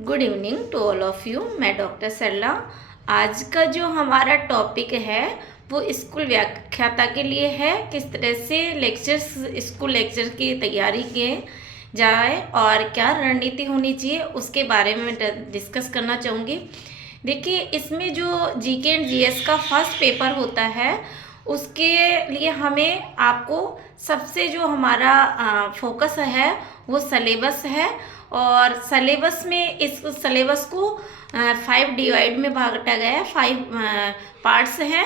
Good evening to all of you. मैं doctor Sarla. आज का जो हमारा टॉपिक है वो स्कूल व्याख्याता के लिए है। किस तरह से लेक्चर्स, स्कूल लेक्चर की तैयारी किए जाए और क्या रणनीति होनी चाहिए उसके बारे में डिस्कस करना चाहूँगी। देखिए, इसमें जो जीके एंड जीएस का फर्स्ट पेपर होता है उसके लिए हमें आपको सबसे जो हमारा फोकस है वो सलेबस है। और सलेबस में इस सलेबस को 5 डिवाइड में बांटा गया है। 5 पार्ट्स हैं।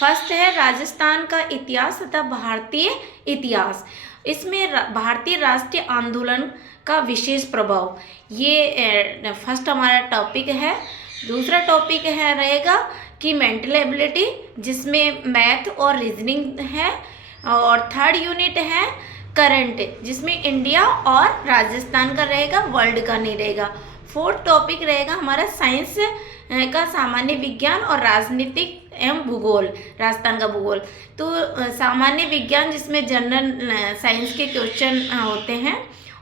फर्स्ट है राजस्थान का इतिहास तथा भारतीय इतिहास। इसमें भारतीय राष्ट्रीय आंदोलन का विशेष प्रभाव, ये फर्स्ट हमारा टॉपिक है। दूसरा टॉपिक है रहेगा कि मेंटल एबिलिटी, जिसमें मैथ और रीजनिंग है। और थर्ड यूनिट है करंट, जिसमें इंडिया और राजस्थान का रहेगा, वर्ल्ड का नहीं रहेगा। फोर्थ टॉपिक रहेगा हमारा साइंस का सामान्य विज्ञान और राजनीतिक एवं भूगोल, राजस्थान का भूगोल। तो सामान्य विज्ञान जिसमें जनरल साइंस के क्वेश्चन होते हैं,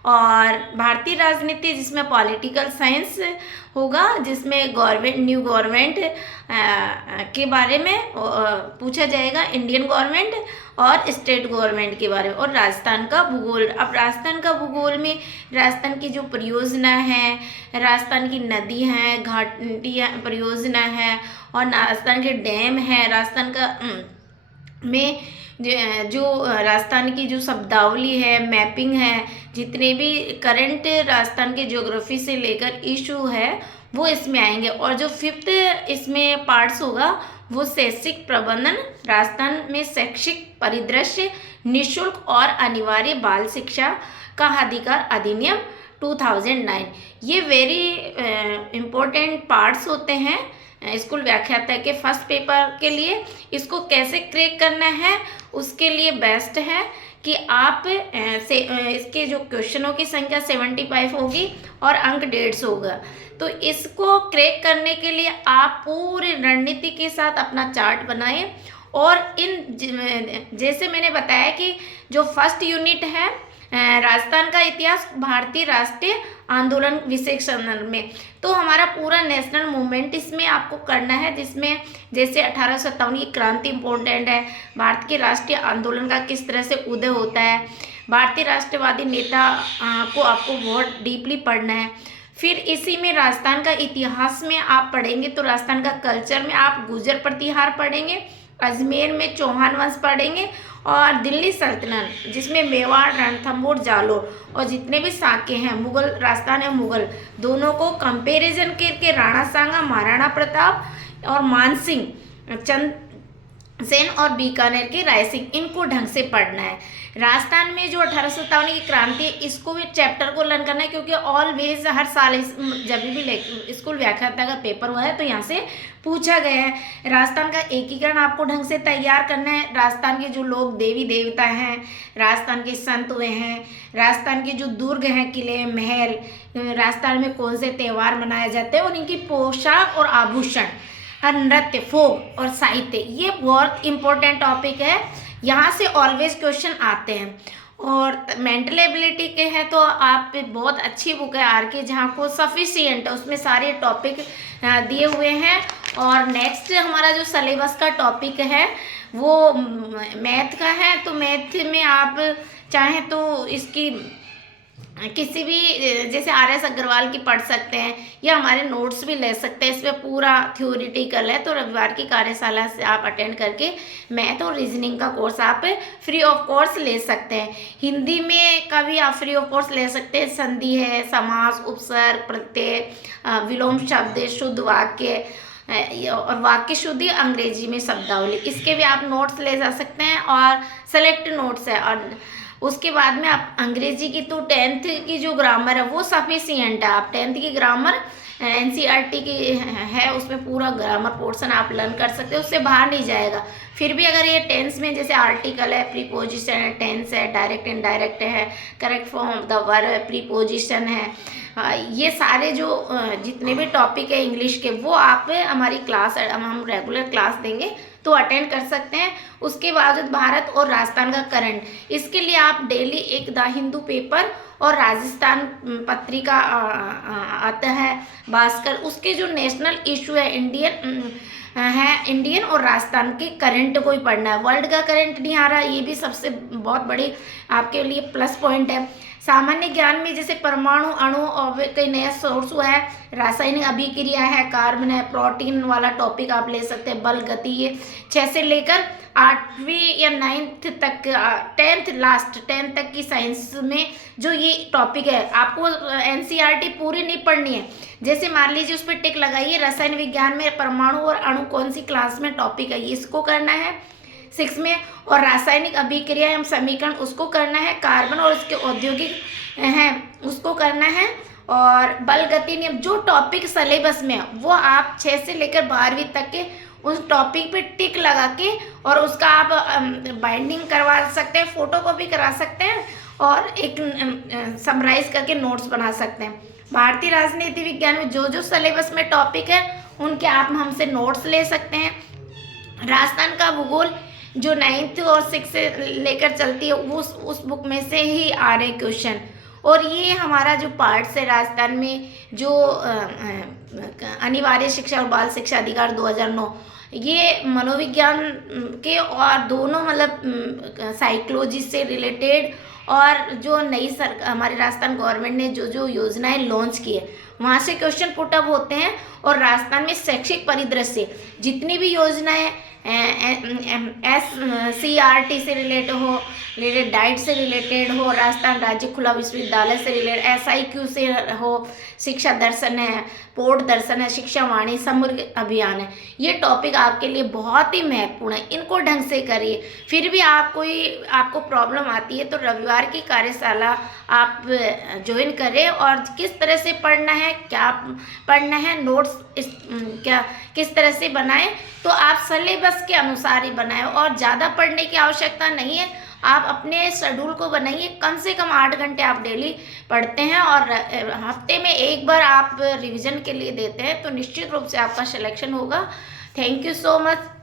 और भारतीय राजनीति जिसमें पॉलिटिकल साइंस होगा, जिसमें गवर्नमेंट, न्यू गवर्नमेंट के बारे में पूछा जाएगा, इंडियन गवर्नमेंट और स्टेट गवर्नमेंट के बारे में। और राजस्थान का भूगोल, अब राजस्थान का भूगोल में राजस्थान की जो परियोजना है, राजस्थान की नदी हैं, घाटियाँ परियोजना है, और राजस्थान के डैम है, राजस्थान का में जो राजस्थान की जो शब्दावली है, मैपिंग है, जितने भी करंट राजस्थान के ज्योग्राफी से लेकर इशू है वो इसमें आएंगे। और जो फिफ्थ इसमें पार्ट्स होगा वो शैक्षिक प्रबंधन, राजस्थान में शैक्षिक परिदृश्य, निःशुल्क और अनिवार्य बाल शिक्षा का अधिकार अधिनियम 2009। ये वेरी इम्पोर्टेंट पार्ट्स होते हैं स्कूल व्याख्याता के फर्स्ट पेपर के लिए। इसको कैसे क्रैक करना है उसके लिए बेस्ट है कि आप इसके जो क्वेश्चनों की संख्या 75 होगी और अंक 150 होगा। तो इसको क्रैक करने के लिए आप पूरी रणनीति के साथ अपना चार्ट बनाएं। और जैसे मैंने बताया कि जो फर्स्ट यूनिट है राजस्थान का इतिहास, भारतीय राष्ट्रीय आंदोलन विशेष संदर्भ में, तो हमारा पूरा नेशनल मूवमेंट इसमें आपको करना है, जिसमें जैसे 1857 की क्रांति इम्पोर्टेंट है, भारत के राष्ट्रीय आंदोलन का किस तरह से उदय होता है, भारतीय राष्ट्रवादी नेता को आपको बहुत डीपली पढ़ना है। फिर इसी में राजस्थान का इतिहास में आप पढ़ेंगे तो राजस्थान का कल्चर में आप गुर्जर प्रतिहार पढ़ेंगे, अजमेर में चौहान वंश पढ़ेंगे, और दिल्ली सल्तनत जिसमें मेवाड़, रणथंभौर, जालोर और जितने भी साके हैं, मुगल, राजस्थान एवं मुगल दोनों को कंपैरिजन करके राणा सांगा, महाराणा प्रताप और मानसिंह, चंद सेन और बीकानेर के राय सिंह, इनको ढंग से पढ़ना है। राजस्थान में जो 1857 की क्रांति है, इसको भी चैप्टर को लर्न करना है, क्योंकि ऑलवेज हर साल जब भी स्कूल व्याख्याता का पेपर हुआ है तो यहाँ से पूछा गया है। राजस्थान का एकीकरण आपको ढंग से तैयार करना है। राजस्थान के जो लोग देवी देवता हैं, राजस्थान के संत हुए हैं, राजस्थान के जो दुर्ग हैं, किले, महल, राजस्थान में कौन से त्यौहार मनाए जाते हैं और इनकी पोशाक और आभूषण, नृत्य, फोक और साहित्य, ये बहुत इंपॉर्टेंट टॉपिक है। यहाँ से ऑलवेज क्वेश्चन आते हैं। और मेंटल एबिलिटी के हैं तो आप बहुत अच्छी बुक है आर के झा को, सफिशिएंट है, उसमें सारे टॉपिक दिए हुए हैं। और नेक्स्ट हमारा जो सिलेबस का टॉपिक है वो मैथ का है। तो मैथ में आप चाहें तो इसकी किसी भी, जैसे RS अग्रवाल की पढ़ सकते हैं, या हमारे नोट्स भी ले सकते हैं। इसमें पूरा थ्योरेटिकल है, तो रविवार की कार्यशाला से आप अटेंड करके मैथ और रीजनिंग का कोर्स आप फ्री ऑफ कोर्स ले सकते हैं। हिंदी में का भी आप फ्री ऑफ कोर्स ले सकते हैं। संधि है, समास, उपसर्ग, प्रत्यय, विलोम शब्द, शुद्ध वाक्य और वाक्य शुद्धि, अंग्रेजी में शब्दावली, इसके भी आप नोट्स ले जा सकते हैं और सेलेक्ट नोट्स है। और उसके बाद में आप अंग्रेजी की तो 10th की जो ग्रामर है वो सफिशिएंट है। आप 10th की ग्रामर NCERT की है, उसमें पूरा ग्रामर पोर्शन आप लर्न कर सकते हो, उससे बाहर नहीं जाएगा। फिर भी अगर ये टेंस में जैसे आर्टिकल है, प्रीपोजिशन है, टेंस है, डायरेक्ट इनडायरेक्ट है, correct form of the verb, preposition है, ये सारे जो जितने भी टॉपिक है इंग्लिश के, वो आप हमारी क्लास, हम रेगुलर क्लास देंगे तो अटेंड कर सकते हैं। उसके बाद भारत और राजस्थान का करंट, इसके लिए आप डेली एक द हिंदू पेपर और राजस्थान पत्रिका आता है, भास्कर, उसके जो नेशनल इशू है इंडियन और राजस्थान के करंट को ही पढ़ना है। वर्ल्ड का करंट नहीं आ रहा, ये भी सबसे बहुत बड़ी आपके लिए प्लस पॉइंट है। सामान्य ज्ञान में जैसे परमाणु, अणु और कई नया सोर्स हुआ है, रासायनिक अभिक्रिया है, कार्बन है, प्रोटीन वाला टॉपिक आप ले सकते हैं, बल, गति, ये 6 से लेकर 8वीं या 9th तक, 10th तक की साइंस में जो ये टॉपिक है आपको एनसीईआरटी पूरी नहीं पढ़नी है। जैसे मान लीजिए उस पर टिक लगाइए, रसायन विज्ञान में परमाणु और अणु कौन सी क्लास में टॉपिक है, इसको करना है 6 में। और रासायनिक अभिक्रिया एवं समीकरण उसको करना है, कार्बन और उसके औद्योगिक हैं उसको करना है, और बल, गति, नियम जो टॉपिक सिलेबस में है वो आप 6 से लेकर 12वीं तक के उस टॉपिक पे टिक लगा के और उसका आप बाइंडिंग करवा सकते हैं, फोटो कॉपी करा सकते हैं और एक समराइज करके नोट्स बना सकते हैं। भारतीय राजनीति विज्ञान में जो जो सिलेबस में टॉपिक है उनके आप हमसे नोट्स ले सकते हैं। राजस्थान का भूगोल जो 9th और 6 से लेकर चलती है उस बुक में से ही आ रहे क्वेश्चन। और ये हमारा जो पार्ट्स है राजस्थान में जो अनिवार्य शिक्षा और बाल शिक्षा अधिकार 2009, ये मनोविज्ञान के और दोनों मतलब साइकोलॉजी से रिलेटेड, और जो नई हमारे राजस्थान गवर्नमेंट ने जो जो योजनाएं लॉन्च की है वहाँ से क्वेश्चन पुट अप होते हैं। और राजस्थान में शैक्षिक परिदृश्य जितनी भी योजनाएं SCRT से रिलेटेड डाइट से रिलेटेड हो, राजस्थान राज्य खुला विश्वविद्यालय से रिलेटेड, SIQ से हो, शिक्षा दर्शन है, पोर्ट दर्शन है, शिक्षा वाणी, समग्र अभियान है, ये टॉपिक आपके लिए बहुत ही महत्वपूर्ण है। इनको ढंग से करिए। फिर भी आपको प्रॉब्लम आती है तो रविवार की कार्यशाला आप ज्वाइन करें, और किस तरह से पढ़ना है, क्या पढ़ना है, नोट्स किस तरह से बनाएं, तो आप सिलेबस के अनुसार ही बनाएं और ज़्यादा पढ़ने की आवश्यकता नहीं है। आप अपने शेड्यूल को बनाइए, कम से कम 8 घंटे आप डेली पढ़ते हैं और हफ्ते में एक बार आप रिवीजन के लिए देते हैं तो निश्चित रूप से आपका सिलेक्शन होगा। Thank you so much.